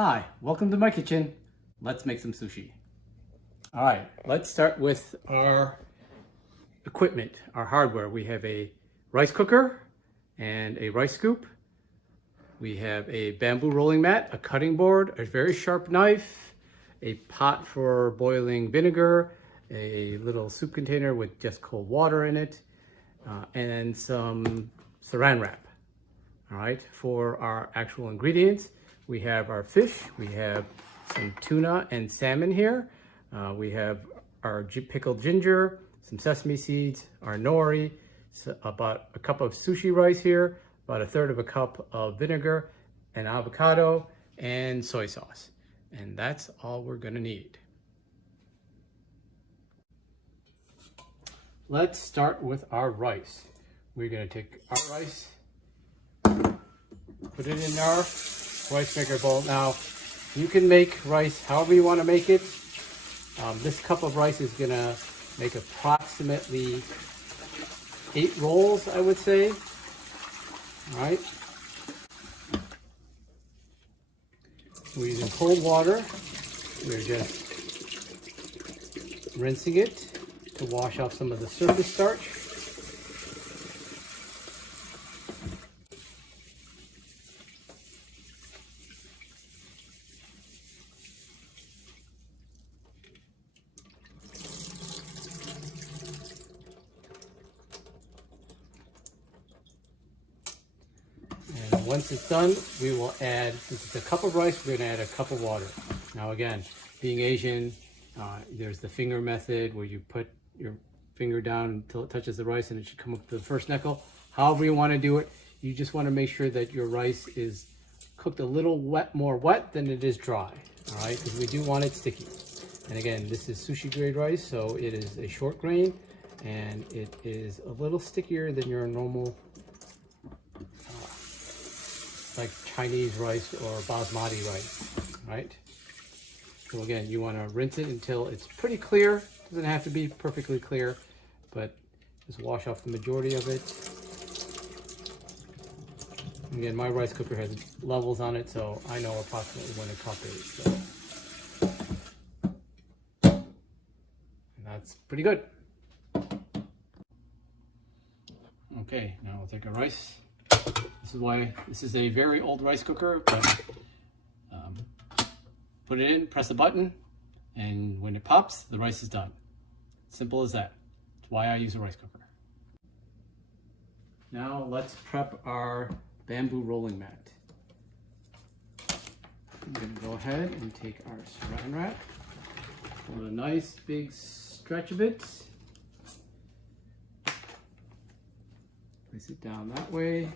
Hi, welcome to my kitchen. Let's make some sushi. All right, let's start with our equipment, our hardware. We have a rice cooker and a rice scoop. We have a bamboo rolling mat, a cutting board, a very sharp knife, a pot for boiling vinegar, a little soup container with just cold water in it, and some saran wrap. All right, for our actual ingredients, we have our fish, we have some tuna and salmon here. We have our pickled ginger, some sesame seeds, our nori, so about a cup of sushi rice here, about 1/3 of a cup of vinegar, an avocado, and soy sauce. And that's all we're gonna need. Let's start with our rice. We're gonna take our rice, put it in our rice maker bowl. Now, you can make rice however you want to make it. This cup of rice is gonna make approximately 8 rolls, I would say. All right. We're using cold water. We're just rinsing it to wash off some of the surface starch. And once it's done, we will add, this is a cup of rice, we're gonna add a cup of water. Now again, being Asian, there's the finger method where you put your finger down until it touches the rice and it should come up to the first knuckle. However you wanna do it, you just wanna make sure that your rice is cooked a little more wet than it is dry, all right? Because we do want it sticky. And again, this is sushi grade rice, so it is a short grain and it is a little stickier than your normal like Chinese rice or basmati rice, right? So again, you want to rinse it until it's pretty clear. Doesn't have to be perfectly clear, but just wash off the majority of it. Again, my rice cooker has levels on it, so I know approximately when a cup is. So. And that's pretty good. Okay, now we'll take our rice. This is why this is a very old rice cooker, but put it in, press the button, and when it pops, the rice is done. Simple as that. That's why I use a rice cooker. Now let's prep our bamboo rolling mat. I'm going to go ahead and take our saran wrap, pull a nice big stretch of it, place it down that way.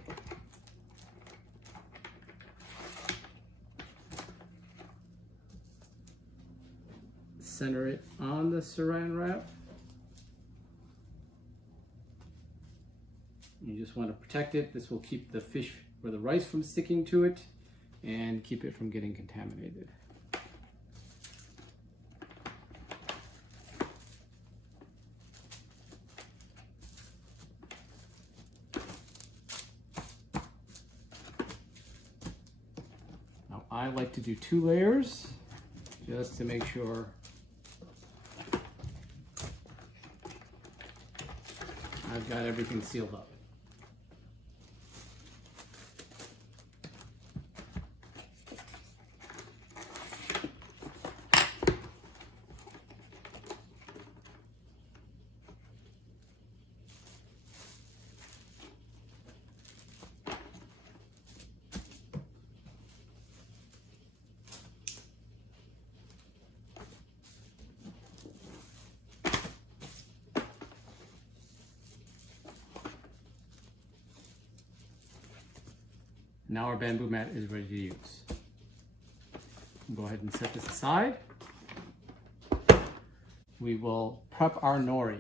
Center it on the saran wrap. You just want to protect it. This will keep the fish or the rice from sticking to it and keep it from getting contaminated. Now I like to do 2 layers just to make sure I've got everything sealed up. Now our bamboo mat is ready to use. Go ahead and set this aside. We will prep our nori.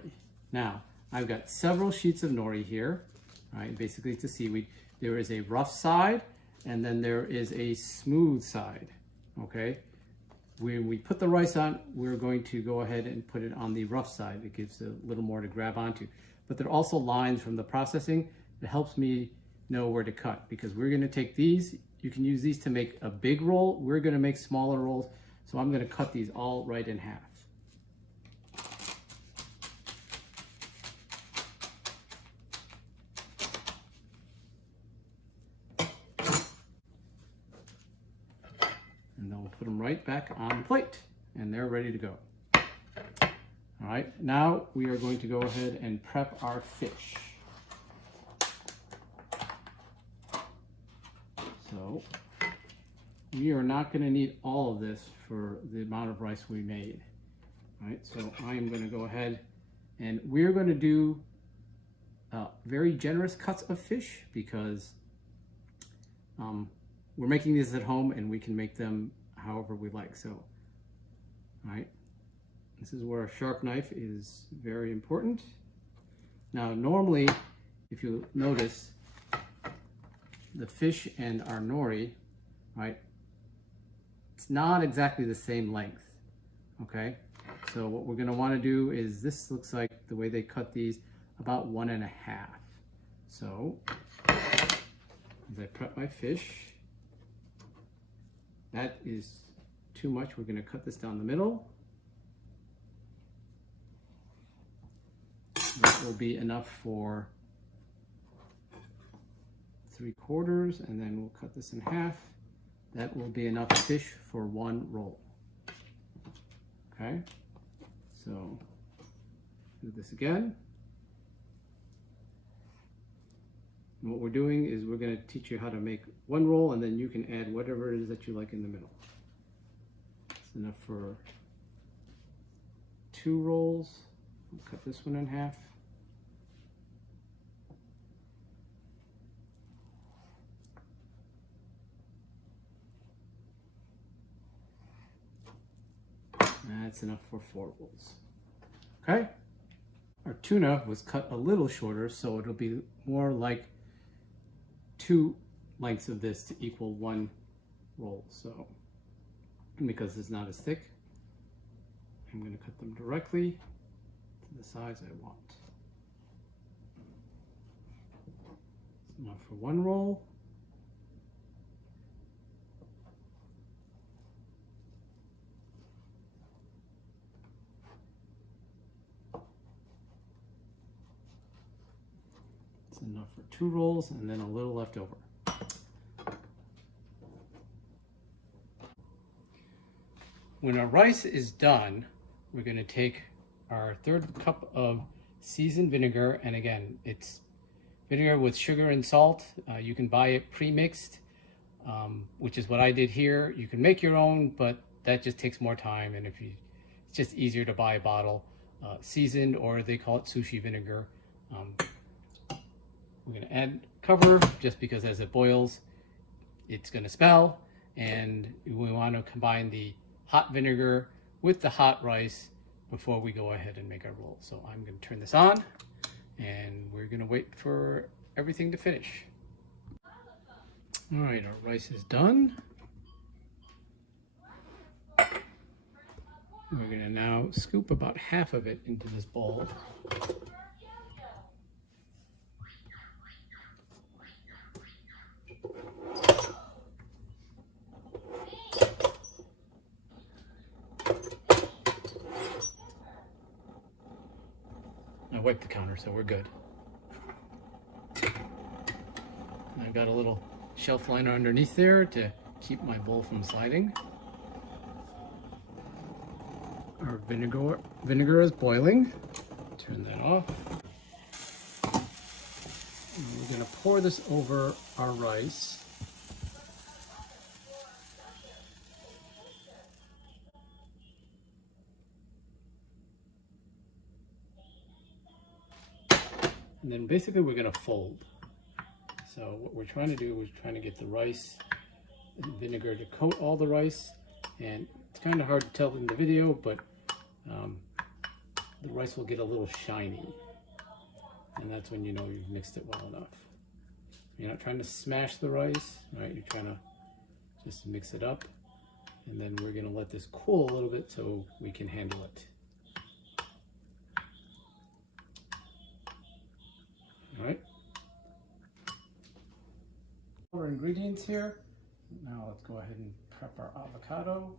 Now, I've got several sheets of nori here. Right, basically it's a seaweed. There is a rough side and then there is a smooth side, okay? When we put the rice on, we're going to go ahead and put it on the rough side. It gives a little more to grab onto. But there are also lines from the processing that helps me know where to cut, because we're going to take these you can use these to make a big roll. We're gonna make smaller rolls, so I'm gonna cut these all right in half. And then we'll put them right back on the plate, and they're ready to go. All right, now we are going to go ahead and prep our fish. So we are not going to need all of this for the amount of rice we made. All right, so I am going to go ahead and we're going to do very generous cuts of fish because we're making these at home and we can make them however we like. So, all right, this is where a sharp knife is very important. Now, normally, if you notice, the fish and our nori, right, it's not exactly the same length, okay? So what we're gonna wanna do is, this looks like the way they cut these, about 1.5. So, as I prep my fish, that is too much. We're gonna cut this down the middle. That will be enough for 3/4, and then we'll cut this in half. That will be enough fish for one roll. Okay, so do this again. And what we're doing is we're going to teach you how to make one roll, and then you can add whatever it is that you like in the middle. It's enough for 2 rolls. We'll cut this one in half. That's enough for 4 rolls. Okay? Our tuna was cut a little shorter, so it'll be more like 2 lengths of this to equal 1 roll. So, because it's not as thick, I'm going to cut them directly to the size I want. It's enough for 1 roll. Enough for 2 rolls, and then a little left over. When our rice is done, we're going to take our 1/3 cup of seasoned vinegar, and again, it's vinegar with sugar and salt. You can buy it pre-mixed, which is what I did here. You can make your own, but that just takes more time, and it's just easier to buy a bottle seasoned, or they call it sushi vinegar. We're going to add cover just because as it boils, it's going to smell, and we want to combine the hot vinegar with the hot rice before we go ahead and make our roll. So I'm going to turn this on, and we're going to wait for everything to finish. All right, our rice is done. We're going to now scoop about half of it into this bowl. I wiped the counter, so we're good. I've got a little shelf liner underneath there to keep my bowl from sliding. Our vinegar is boiling. Turn that off. And we're going to pour this over our rice. And then basically we're going to fold. So what we're trying to do is trying to get the rice and vinegar to coat all the rice. And it's kind of hard to tell in the video, but the rice will get a little shiny. And that's when you know you've mixed it well enough. You're not trying to smash the rice, right? You're trying to just mix it up. And then we're going to let this cool a little bit so we can handle it. All right. Our ingredients here. Now let's go ahead and prep our avocado.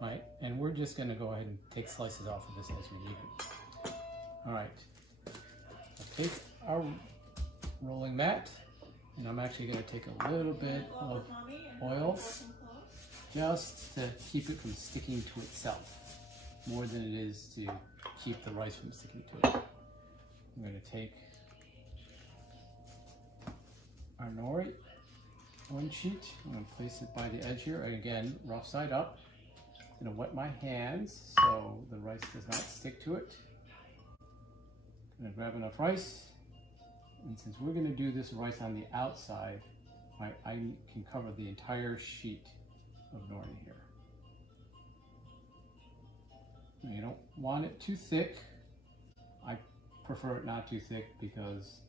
Right, and we're just going to go ahead and take slices off of this as we need it. All right, let's take our rolling mat, and I'm actually going to take a little bit of oil just to keep it from sticking to itself more than it is to keep the rice from sticking to it. I'm going to take our nori, one sheet, I'm going to place it by the edge here, again, rough side up. I'm going to wet my hands so the rice does not stick to it. I'm going to grab enough rice, and since we're going to do this rice on the outside, I can cover the entire sheet of nori here. Now, you don't want it too thick. I prefer it not too thick because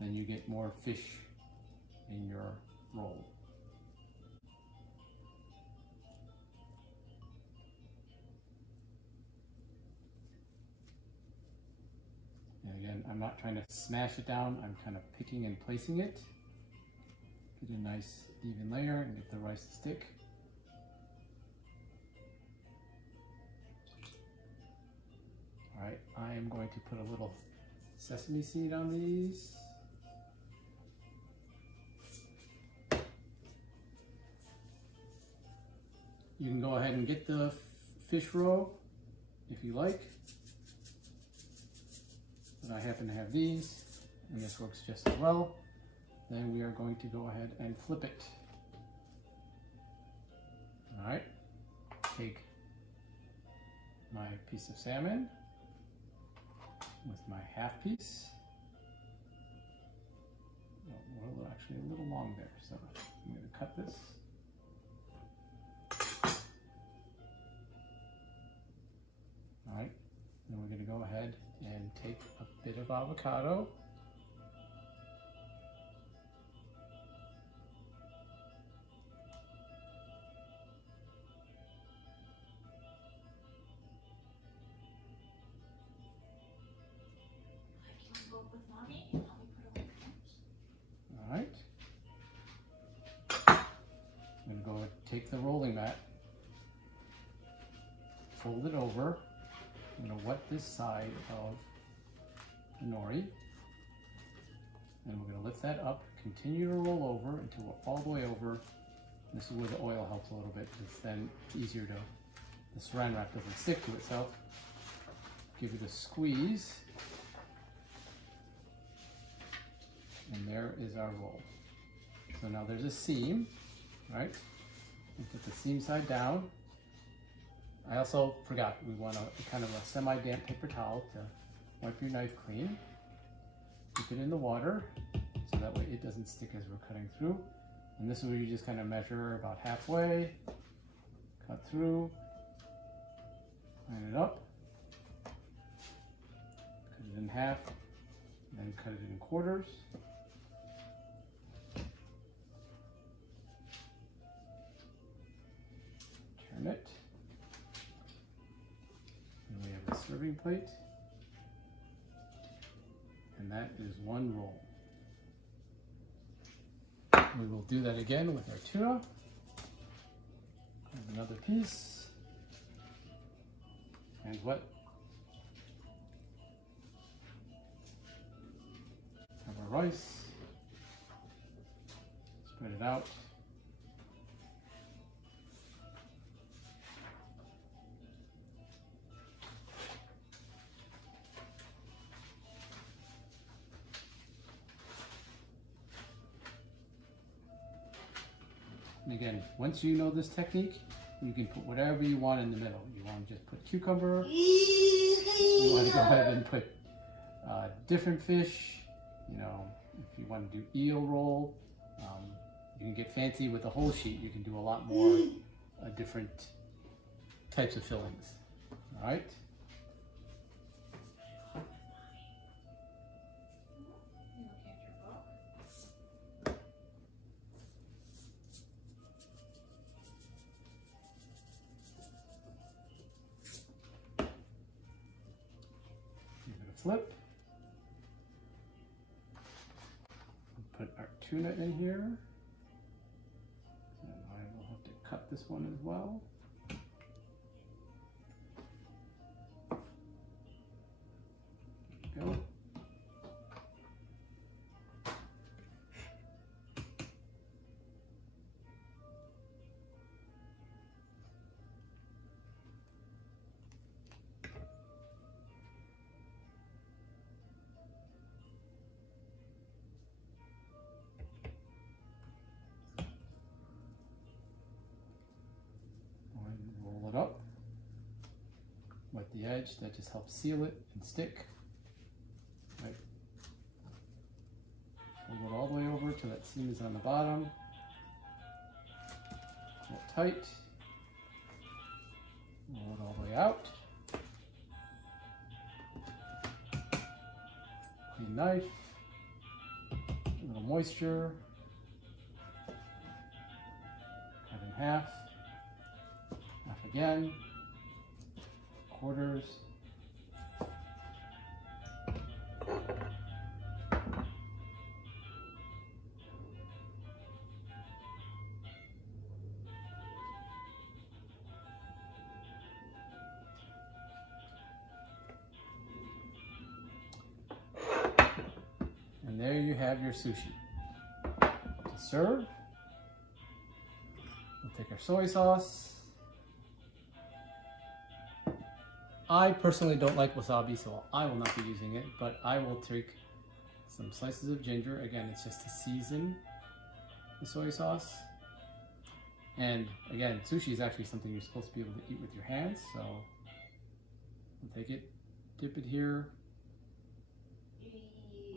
then you get more fish in your roll. And again, I'm not trying to smash it down, I'm kind of picking and placing it. Get a nice even layer and get the rice to stick. All right, I am going to put a little sesame seed on these. You can go ahead and get the fish roe if you like. But I happen to have these, and this works just as well. Then we are going to go ahead and flip it. All right, take my piece of salmon with my half piece. Oh, we're actually a little long there, so I'm going to cut this. All right, then we're going to go ahead and take a bit of avocado. All right. I'm going to go and take the rolling mat, fold it over. I'm going to wet this side of the nori, and we're going to lift that up, continue to roll over until we're all the way over. This is where the oil helps a little bit, because then it's easier to, the saran wrap doesn't stick to itself. Give it a squeeze, and there is our roll. So now there's a seam, right? And put the seam side down. I also forgot, we want a kind of a semi-damp paper towel to wipe your knife clean. Dip it in the water, so that way it doesn't stick as we're cutting through. And this is where you just kind of measure about halfway, cut through, line it up, cut it in half, then cut it in quarters. Turn it. And we have a serving plate. And that is one roll. We will do that again with our tuna. Grab another piece. Hands wet. Have our rice. Spread it out. And again, once you know this technique, you can put whatever you want in the middle. You want to just put cucumber, you want to go ahead and put different fish, you know, if you want to do eel roll, you can get fancy with the whole sheet. You can do a lot more different types of fillings, all right? flip. Put our tuna in here. And I will have to cut this one as well. There we go. Roll it up. Wet the edge, that just helps seal it and stick. Right. Fold it all the way over till that seam is on the bottom. Pull it tight. Roll it all the way out. Clean knife. A little moisture. Cut in half. Half again. Quarters. And there you have your sushi. To serve, we'll take our soy sauce. I personally don't like wasabi, so I will not be using it, but I will take some slices of ginger. Again, it's just to season the soy sauce. And again, sushi is actually something you're supposed to be able to eat with your hands, so I'll take it, dip it here,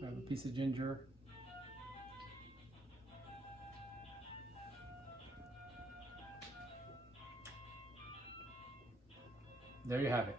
grab a piece of ginger. There you have it.